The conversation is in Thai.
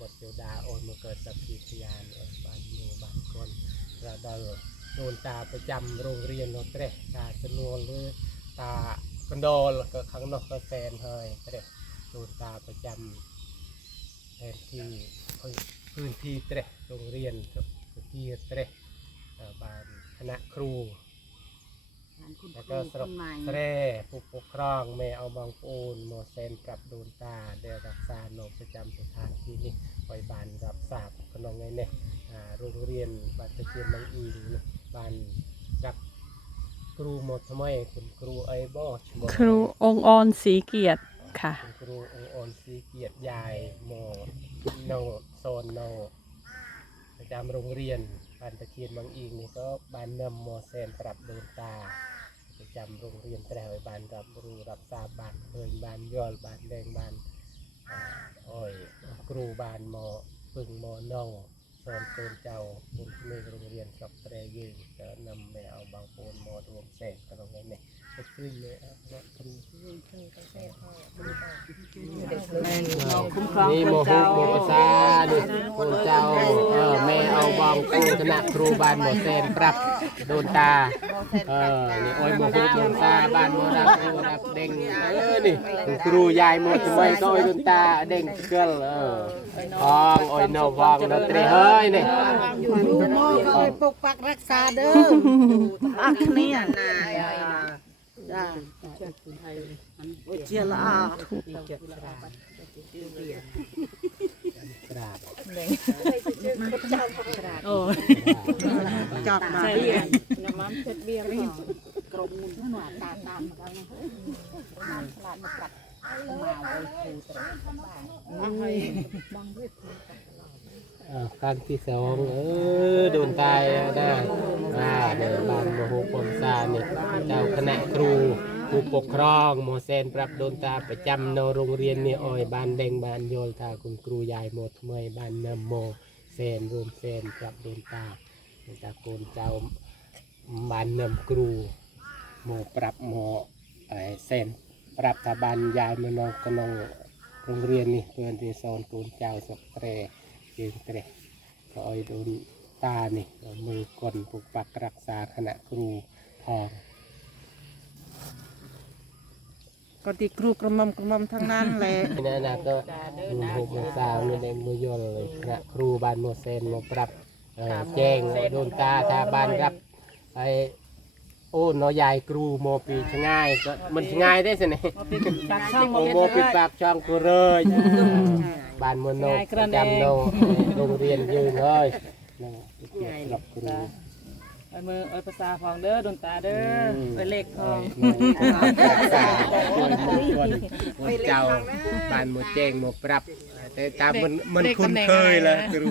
บทเทวดาโอนมาเกิดสักขีพยานเออบานเมือบานคนเราได้โดนตาประจำโรงเรียนเราเตะตาสนวนหรือตากันโดลก็ข้างนอกก็แฟนเฮยเตะโดนตาประจำแทนที่พื้นที่เตะโรงเรียนที่เตะบ้านคณะครู งานคุณแล้วคก็รูสครุปนใหม่แร่ผู้ปกครองแม่เอาบางปูนโมเซนกับโดนตาได้รักษาโนประจำสถานที่นี้ไว้บานรับทราบขนองไงเนี่ยอ่าโรงเรียนบ้านตะเคียนบางอิงนี่บ้านรับครูหมดทำไมคุณครูไอ้บอชบอกครูองค์ออนศรีเกียรติค่ะ คุณครูองค์อ่อนสีเกียรติยายโมโนโซนโนประจำโรงเรียน บ้านตะเคียนบางอิงนี่ก็บ้านนำโมเซนปรับโดนตาประจำโรงเรียนแตรวบานรับรู้รับทราบบานเคยบานยอลบานแดงบานอ่าอ้อยครูบานมอปึงมอนองสอนโตนเจ้าบุญมีโรงเรียนสับแตรยืนก็นำแมวบางโปนมอรวมแสงกันตรงนี้เนี่ยก็ขึ้นเลยอะเนาะครูเรา คุ้มครองนี่คโมนโหเจ้าโมภาษานี่คนเจ้าเออแม่เอาบองปูคณะครูบานหมอแซนปรับโดนตาเออนี่โอ้ยโมโหโดนตาบ้านโมรับโมรับเด้งเออนี่คุณครูยายโมทำไมก็โอ้ยโดนตาเด้งเกลเออฟองโอ้ยนอฟองนอเตรเฮ้ยนี่อยู่ดูโม่ก็ไปปกปักรักษาเด้ออักเนี่ยนะ จ้าโอ้เจียละอากราบโอ้จับมาเรียน้ำมันเพชรเบียร์กรมมุนหนาตาตามกันนะตลาดมาปรับมาไว้ครูตระบ้านบางเวทอ่าครั้งที่สองเออโดนตายนะ อ่าในบ้านโมโหปมซาเนี่ยเจ้าคณะครูผู้ปกครองโมเซนปรับโดนตาประจำในโรงเรียนนี่อ้อยบ้านแดงบ้านโยลตาคุณครูยายโมทำไมบ้านนำโมเซนรวมเซนปรับโดนตาตาโกนเจ้าบ้านนำครูโมปรับโมไอเซนปรับตาบ้านยายมานองกนองโรงเรียนนี่เพื่อนที่สอนโกนเจ้าสกเตรยืนเตะก็เอาโดน ตานี่เอามือกลปกปักรักษาคณะครูทองก็ที่ครูกระหมอมกระหมอมทั้งนั้นแหละนี่นะนะก็มือหกมือสาวนี่ในมือยนเลยคณะครูบ้านโมเซนมาปรับเอ่อแจ้งโดนตาถ้าบ้านรับไอโอ้นอยายครูโมปีชง่ายก็มันชง่ายได้สิเนี่ยปากช่องโอ้โมปิดปากช่องกูเลยบ้านโมโนประจำโนโรงเรียนยืนเลย นั่นปรับครูไอ้มือไอ้ภาษาฟองเด้อดนตาเด้อไอ้เล็กทองคนเจ้าบ้านหมดแจ้งหมดปรับ แต่ตามมันมันคุ้นเคยแล้วครู